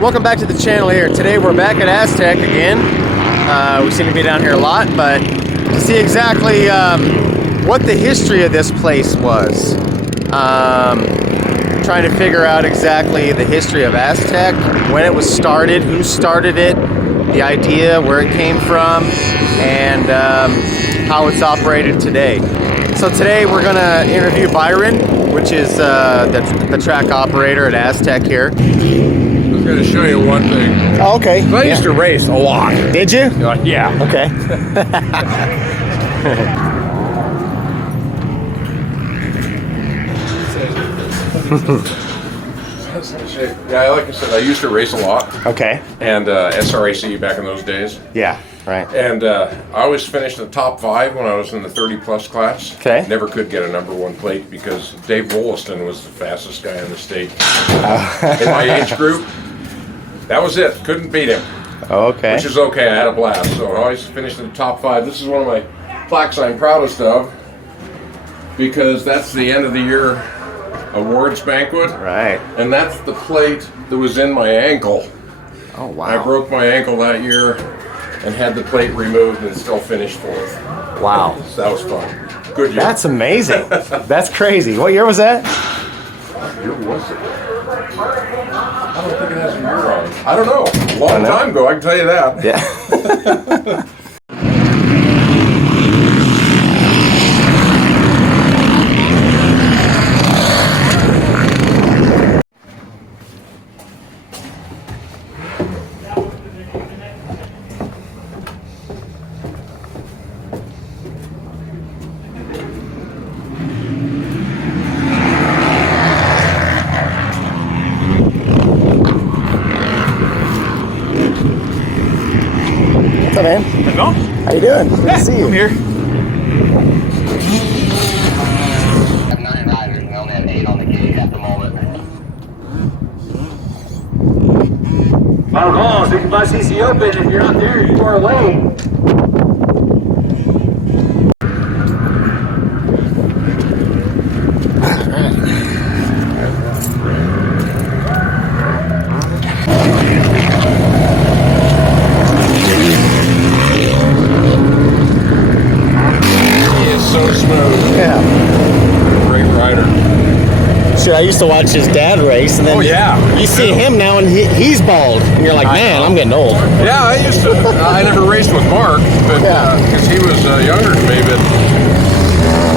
Welcome back to the channel here. Today we're back at Aztec again. We seem to be down here a lot, but to see exactly what the history of this place was. Trying to figure out exactly the history of Aztec, when it was started, who started it, the idea, where it came from, and how it's operated today. So today we're gonna interview Byron, which is the track operator at Aztec here. I'm going to show you one thing. Oh, okay. I used to race a lot. Did you? Yeah. Okay. Yeah, like I said, I used to race a lot. Okay. And SRAC back in those days. Yeah, right. And I always finished in the top 5 when I was in the 30-plus class. Okay. Never could get a #1 plate because Dave Wollaston was the fastest guy in the state. In my age group, that was it. Couldn't beat him. Okay. Which is okay. I had a blast. So I always finished in the top 5. This is one of my plaques I'm proudest of because that's the end of the year awards banquet. Right. And that's the plate that was in my ankle. Oh, wow. I broke my ankle that year and had the plate removed and still finished 4th. Wow. So that was fun. Good year. That's amazing. That's crazy. What year was that? What year was it? I don't think it has a year on it. I don't know. Long time ago, I can tell you that. Yeah. What's up, man? Hello? How you doing? Good to see you. I'm here. I have 9 riders and only have 8 on the gate at the moment. I don't know. If you can buy CC Open, if you're not there, you are late. Yeah. Great rider. Shit, I used to watch his dad race, and then you see him now, and he's bald, and you're like, man, I'm getting old. Yeah, I used to. I never raced with Mark, but because he was younger than me, but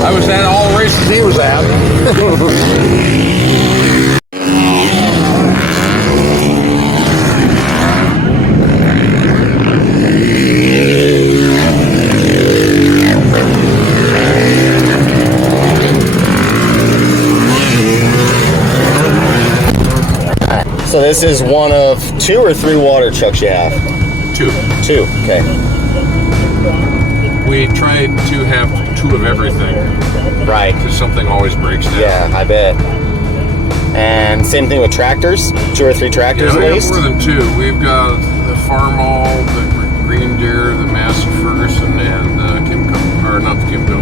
I was at all the races he was at. So this is one of 2 or 3 water trucks you have? 2. 2, okay. We tried to have 2 of everything. Right. Because something always breaks down. Yeah, I bet. And same thing with tractors? 2 or 3 tractors Yeah, at we least? have more than 2. We've got the Farmall, the Green Deer, the Massey Ferguson, and Kimco, or not the Kimco,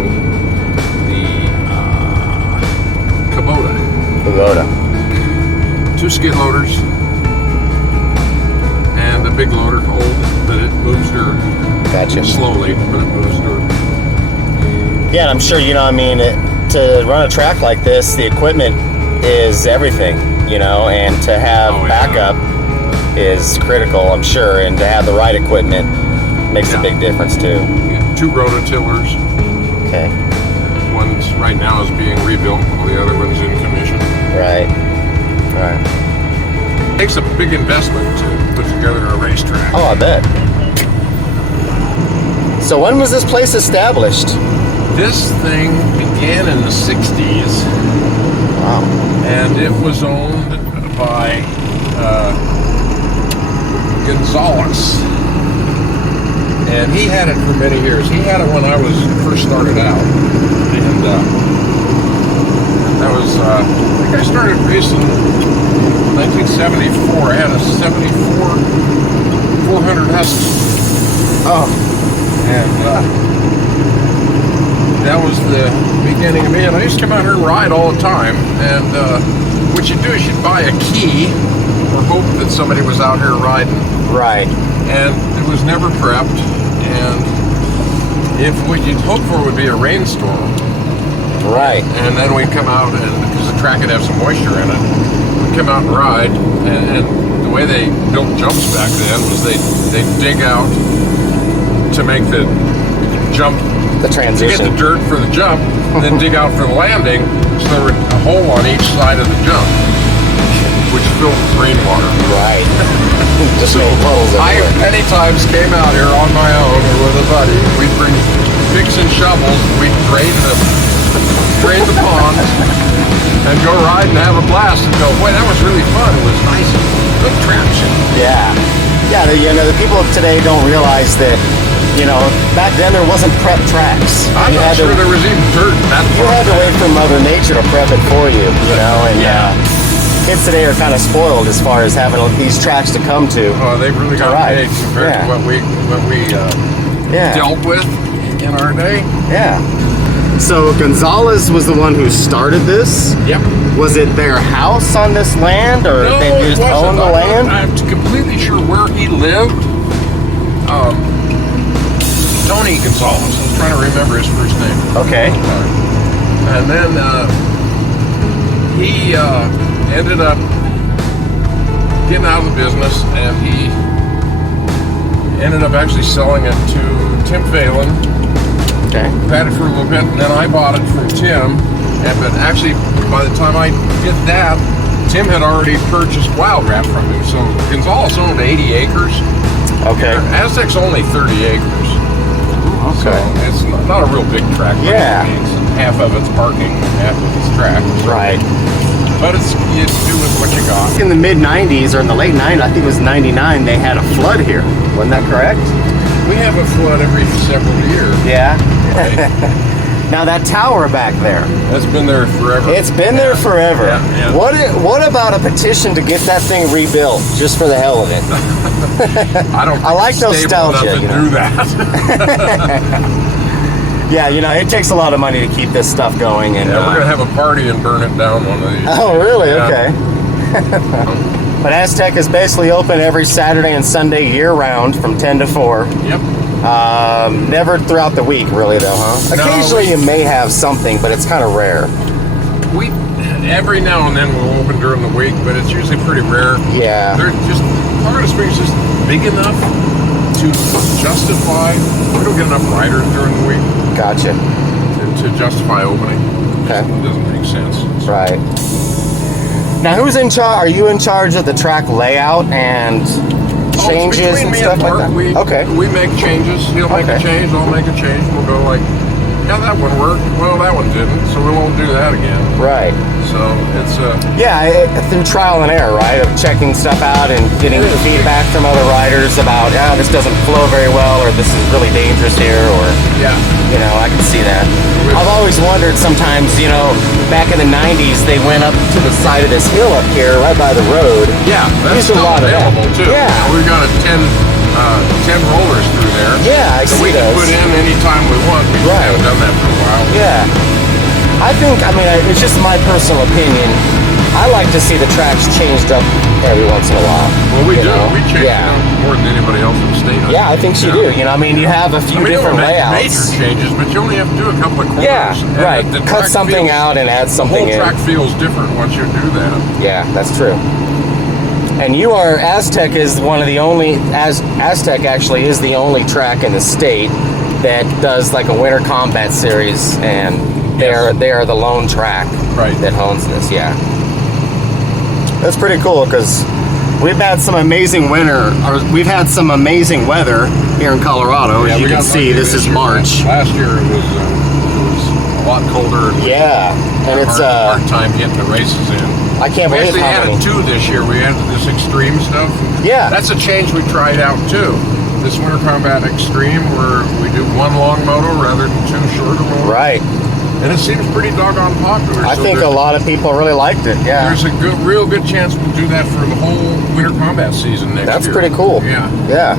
the Kubota. Kubota. 2 skid loaders and a big loader, old, but it moves dirt. Gotcha. Slowly, but it moves dirt. Yeah, and I'm sure, you know, I mean, to run a track like this, the equipment is everything, you know, and to have backup is critical, I'm sure, and to have the right equipment makes a big difference too. Yeah. 2 rototillers. Okay. One's right now is being rebuilt, while the other one's in commission. Right. Right. It takes a big investment to put together a racetrack. Oh, I bet. So when was this place established? This thing began in the 60s. Wow. And it was owned by Gonzalez. And he had it for many years. He had it when I was first started out. And that was, I think I started racing in 1974. I had a 74 400 Husky. Oh. And that was the beginning of me. And I used to come out here and ride all the time. And what you do is you buy a key or hope that somebody was out here riding. Right. And it was never prepped. And if what you'd hope for would be a rainstorm, Right. and then we'd come out, and because the track would have some moisture in it, we'd come out and ride. And the way they built jumps back then was they'd dig out to make the jump, The to get transition. the dirt for the jump, and then dig out for the landing, so there was a hole on each side of the jump, which filled with rainwater. Right. Just So made puddles I everywhere. many times came out here on my own or with a buddy. We'd bring picks and shovels. We'd drain the pond and go ride and have a blast and go, boy, that was really fun. It was nice, good traction. Yeah. Yeah, the people of today don't realize that, back then there wasn't prep tracks. I'm not sure there was even dirt in that You had pond. to wait for Mother Nature to prep it for you, and Yeah. kids today are kind of spoiled as far as having these tracks to come to. Oh, they've really got Right. big compared Yeah. to what we Yeah. dealt with in our day. Yeah. So Gonzalez was the one who started this. Yep. Was it their house on this land, or No, they it just wasn't. owned the land? I'm completely sure where he lived. Tony Gonzalez. I was trying to remember his first name. Okay. And then he ended up getting out of the business, and he ended up actually selling it to Tim Phelan. Okay. Had it for a little bit, and then I bought it from Tim. But actually, by the time I did that, Tim had already purchased Wild Rat from him. So Gonzalez owned 80 acres. Okay. Aztec's only 30 acres. So Okay. it's not a real big track. by Yeah. any means. Half of it's parking, and half of it's track. Right. But it's you do with what you got. In the mid 90s or in the late 90s, I think it was 99, they had a flood here. Wasn't that correct? We have a flood every several years. Yeah. Now that tower back there, That's been there forever. it's been there forever. Yeah, yeah. What about a petition to get that thing rebuilt, just for the hell of it? I don't. I like think it's stable nostalgia, enough to do that. Yeah, it takes a lot of money to keep this stuff going. And Yeah, we're gonna have a party and burn it down one of these. Oh, really? Yeah. Okay. But Aztec is basically open every Saturday and Sunday year round from 10 to 4. Yep. Never throughout the week, really, though, huh? No, Occasionally you may have something, but it's kind of rare. We every now and then we'll open during the week, but it's usually pretty rare. Yeah. They're just Colorado Springs is just big enough to justify. We don't get enough riders during the week Gotcha. to justify opening. Okay. It doesn't make sense. Right. Now, who's in charge? Are you in charge of the track layout and Oh, it's changes between and me stuff like Mark. that? We make changes. He'll make a Okay. change. I'll make a change. We'll go like, yeah, that one worked. Well, that one didn't, so we won't do that again. Right. So it's Through trial and error, right? Of checking stuff out and getting It is. feedback from other riders about, this doesn't flow very well, or this is really dangerous here, or, yeah. I can see that. I've always wondered sometimes, back in the 90s, they went up to the side of this hill up here, right by the road. Yeah, Used that's a still lot of that. available too. Yeah. We've got 10 rollers through there. Yeah, I so see we can those. put in anytime we want. We just Right. haven't done that for a while. Yeah. It's just my personal opinion. I like to see the tracks changed up every once in a while. Well, we you do. know? We change Yeah. it up more than anybody else in the state. Yeah, I think you do. You have a few we different don't make layouts. major changes, but you only have to do a couple of corners. Yeah, and right. the Cut track something feels- out and add The something whole in. track feels different once you do that. Yeah, that's true. And Aztec is one of the only, Aztec actually is the only track in the state that does like a winter combat series, and they are the lone track that owns this. Yeah, that's pretty cool because we've had some amazing we've had some amazing weather here in Colorado. Yeah, as you we can got see, lucky this is year. March. Last year it was a lot colder. And Yeah, and it's hard time getting the races in. I can't We believe actually how added many. 2 this year. We added this extreme stuff. Yeah. That's a change we tried out too. This Winter Combat Extreme, where we do 1 long moto rather than 2 shorter motos. Right. And it seems pretty doggone popular. I so think a lot of people really liked it. Yeah. There's a real good chance we'll do that for the whole Winter Combat season next year. That's pretty cool. Yeah. Yeah.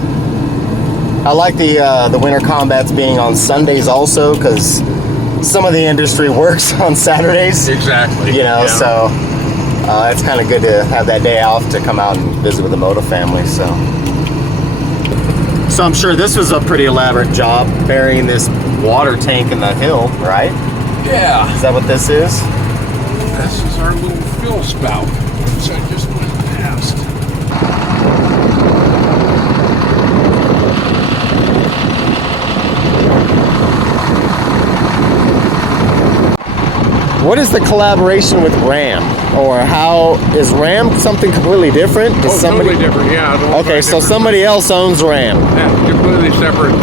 I like the winter combats being on Sundays also, because some of the industry works on Saturdays. Exactly. Yeah. So It's kind of good to have that day off to come out and visit with the Moto family. So I'm sure this was a pretty elaborate job, burying this water tank in the hill, right? Yeah. Is that what this is? This is our little fill spout, which I just went past. What is the collaboration with Ram? Or how is Ram something completely different? Is Totally different, yeah. Okay, so somebody else owns Ram. Yeah, completely separate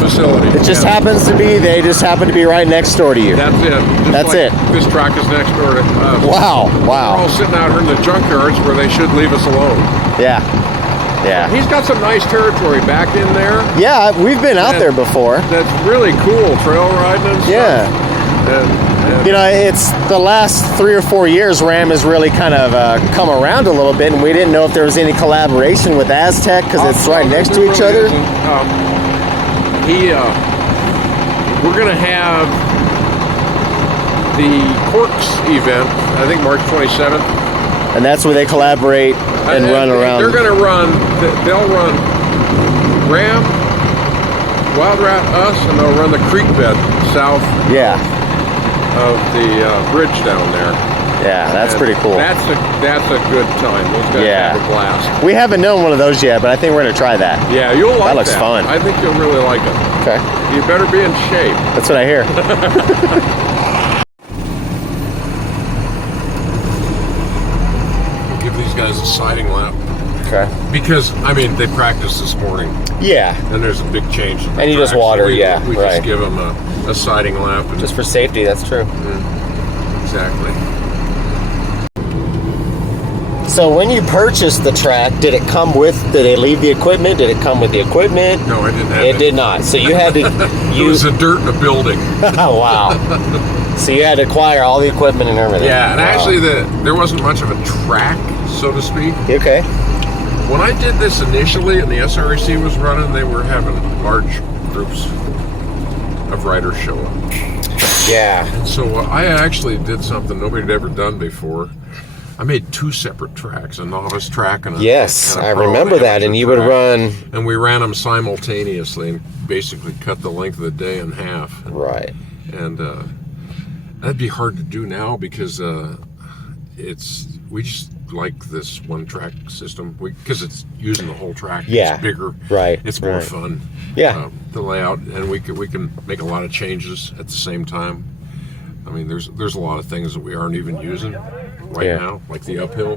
facility. It just happens to be, they just happen to be right next door to you. That's it. Just That's like it. This track is next door to us. Wow, We're all wow. sitting out here in the junkyards where they should leave us alone. Yeah, yeah. He's got some nice territory back in there. Yeah, we've been out there before. That's really cool, trail riding and stuff. Yeah. And You know, it's the last 3 or 4 years Ram has really kind of come around a little bit, and we didn't know if there was any collaboration with Aztec because it's right next to each other. We're going to have the Corks event, I think March 27th. And that's where they collaborate and run around. They're going to they'll run Ram, Wild Rat, us, and they'll run the creek bed south of the bridge down there. Yeah, that's pretty cool. That's a good time. Those guys have a blast. We haven't known one of those yet, but I think we're going to try that. Yeah, you'll like that. That looks fun. I think you'll really like it. Okay. You better be in shape. That's what I hear. Give these guys a siding lap. Okay. Because, I mean, they practiced this morning. Yeah. And there's a big change. In the And you just track, so water, we right. just give them a siding lap. And Just for safety, that's true. exactly. So when you purchased the track, did it leave the equipment? Did it come with the equipment? No, I didn't have It did not. So you had to... It was the dirt in the building. Oh, wow. So you had to acquire all the equipment and everything. Yeah, and Wow. actually there wasn't much of a track, so to speak. Okay. When I did this initially and the SRAC was running, they were having large groups of riders show up. Yeah. And so I actually did something nobody had ever done before. I made 2 separate tracks, a novice track and a Yes, and a I pro remember that. amateur And you would track. run... And we ran them simultaneously and basically cut the length of the day in half. Right. And that'd be hard to do now because we just like this one track system because it's using the whole track. Yeah. It's bigger. Right. It's more Right. fun. Yeah. The layout, and we can make a lot of changes at the same time. I mean, there's a lot of things that we aren't even using right now, like the uphill.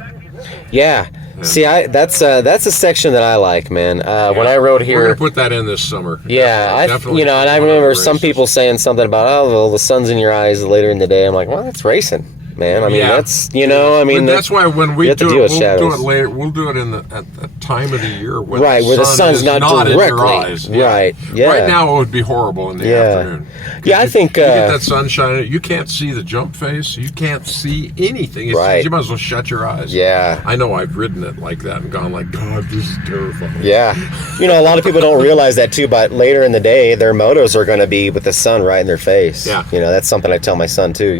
Yeah. See, that's a section that I like, man. When I rode here, we're gonna put that in this summer. yeah, Definitely and I remember some people saying something about, oh, well, the sun's in your eyes later in the day. I'm like, well, that's racing, man. I mean, that's But that's why when we you have to do deal it, with we'll do shadows. it later. We'll do it at the time of the year when where the sun's is not in your directly. eyes. Right. Yeah. Right now it would be horrible in the afternoon. Yeah, I think you get that sunshine. You can't see the jump face. You can't see anything. Right. You might as well shut your eyes. Yeah. I know I've ridden it like that and gone like, God, this is terrifying. Yeah. A lot of people don't realize that too, but later in the day, their motos are going to be with the sun right in their face. Yeah. That's something I tell my son too,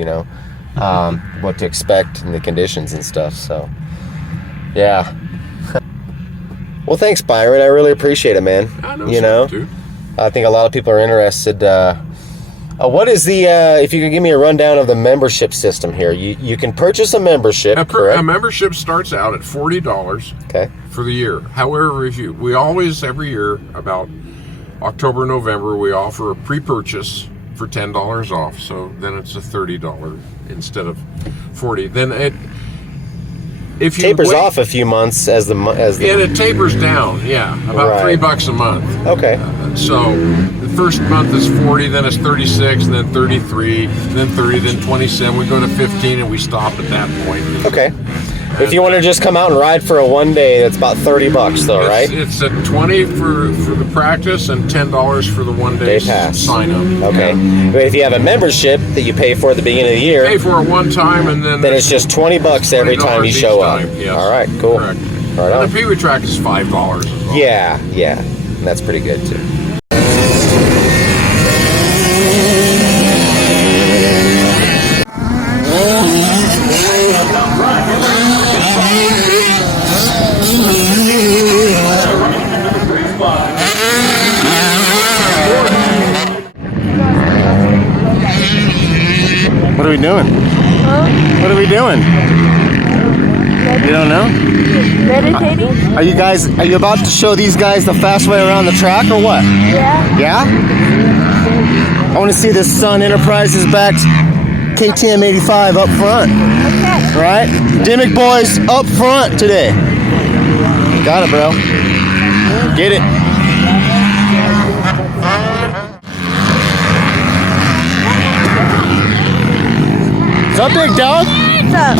what to expect in the conditions and stuff. So, yeah. Well, thanks, Byron. I really appreciate it, man. I know, dude. I think a lot of people are interested. What is the, if you could give me a rundown of the membership system here. You can purchase a membership, correct? A membership starts out at $40 Okay. for the year. However, we always, every year, about October, November, we offer a pre-purchase for $10 off. So then it's a $30 instead of $40. Then if you Tapers off a few months as the and it tapers down, about Right. $3 a month. Okay. So the first month is 40, then it's 36, then 33, then 30, then 27. We go to 15 and we stop at that point. Okay. If you want to just come out and ride for a one day, that's about $30 though, right? It's a $20 for the practice and $10 for the one day pass. sign up. Okay. But if you have a membership that you pay for at the beginning of the year, Pay for it one time and then then it's just $20 every time you $20 show each up. time, yes. All right, cool. Correct. Right And on. the Pee-wee track is $5 as well. Yeah. And that's pretty good too. doing? Huh? What are we doing? You don't know? Meditating? Are you about to show these guys the fast way around the track or what? Yeah. Yeah? I want to see this Sun Enterprises backed KTM 85 up front. Okay. Right? Dimmick boys up front today. Got it, bro. Get it. What's up, big dog? What's up?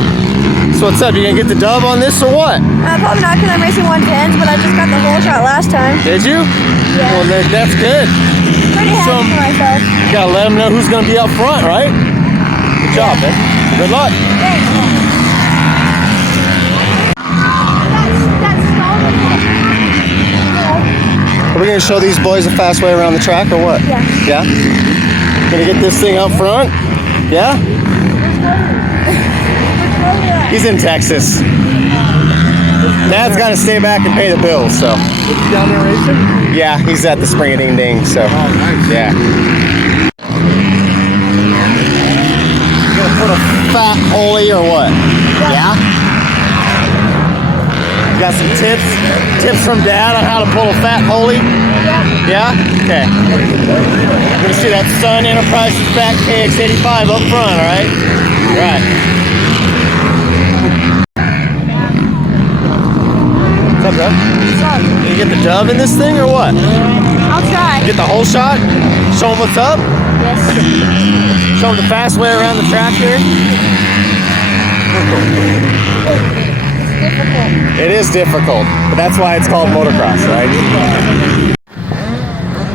So what's up? You gonna get the dub on this or what? Probably not because I'm racing 110s, but I just got the whole shot last time. Did you? Yeah. Well, that's good. Pretty happy for myself. You gotta let them know who's gonna be up front, right? Good job, man. Good luck. Thanks. Are we gonna show these boys the fast way around the track or what? Yeah. Yeah? Gonna get this thing up front? Yeah? He's in Texas. Dad's gotta stay back and pay the bills, so. Is he down there racing? Yeah, he's at the Spring a Ding Ding, so. Oh, nice. Yeah. You gonna put a fat holy or what? Yeah? You got some tips from Dad on how to pull a fat holy? Yeah? Okay. We're gonna see that Sun Enterprises back KX85 up front, alright? Right. What's up, bro? What's up? You get the dub in this thing or what? I'll try. Get the whole shot? Show them what's up? Yes. Show them the fast way around the track here? Difficult. It is difficult, but that's why it's called motocross, right?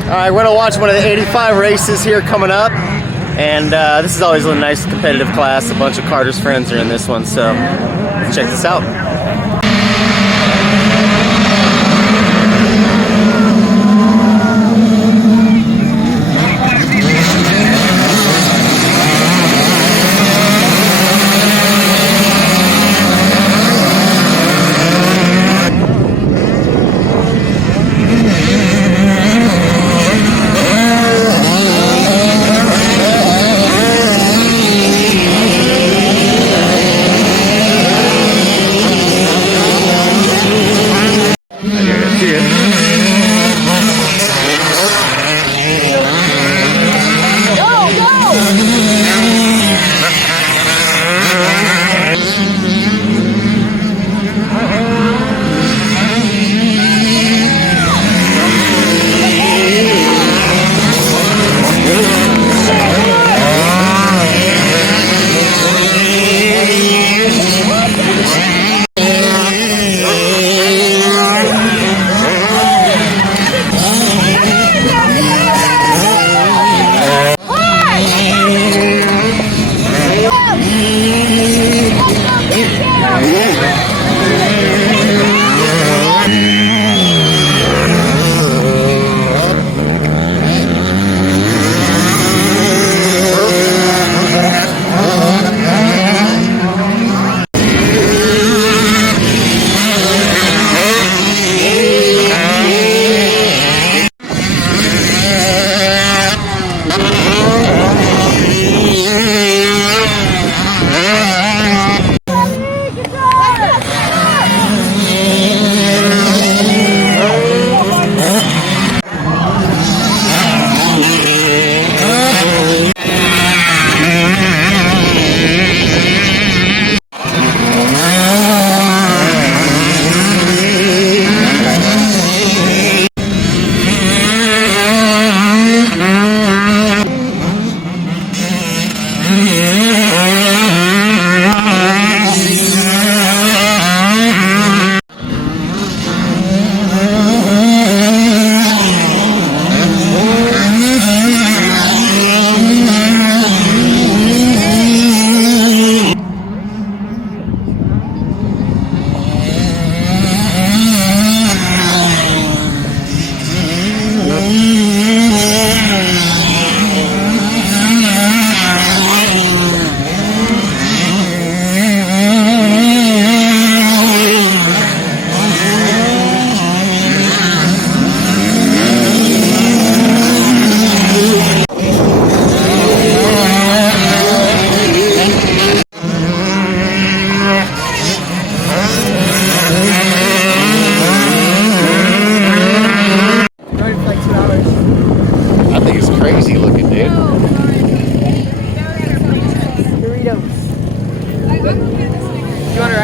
Alright, we're going to watch one of the 85 races here coming up. And this is always a nice competitive class. A bunch of Carter's friends are in this one, so let's check this out.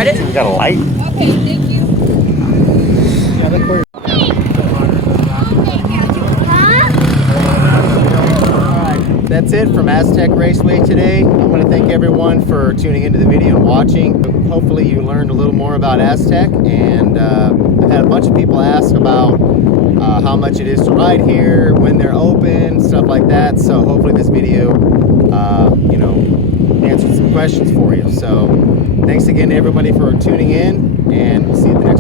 start it? We got a light? Okay, thank you. That's it from Aztec Raceway today. I want to thank everyone for tuning into the video and watching. Hopefully you learned a little more about Aztec, and I've had a bunch of people ask about how much it is to ride here, when they're open, stuff like that. So hopefully this video answered some questions for you. So thanks again to everybody for tuning in, and we'll see you at the next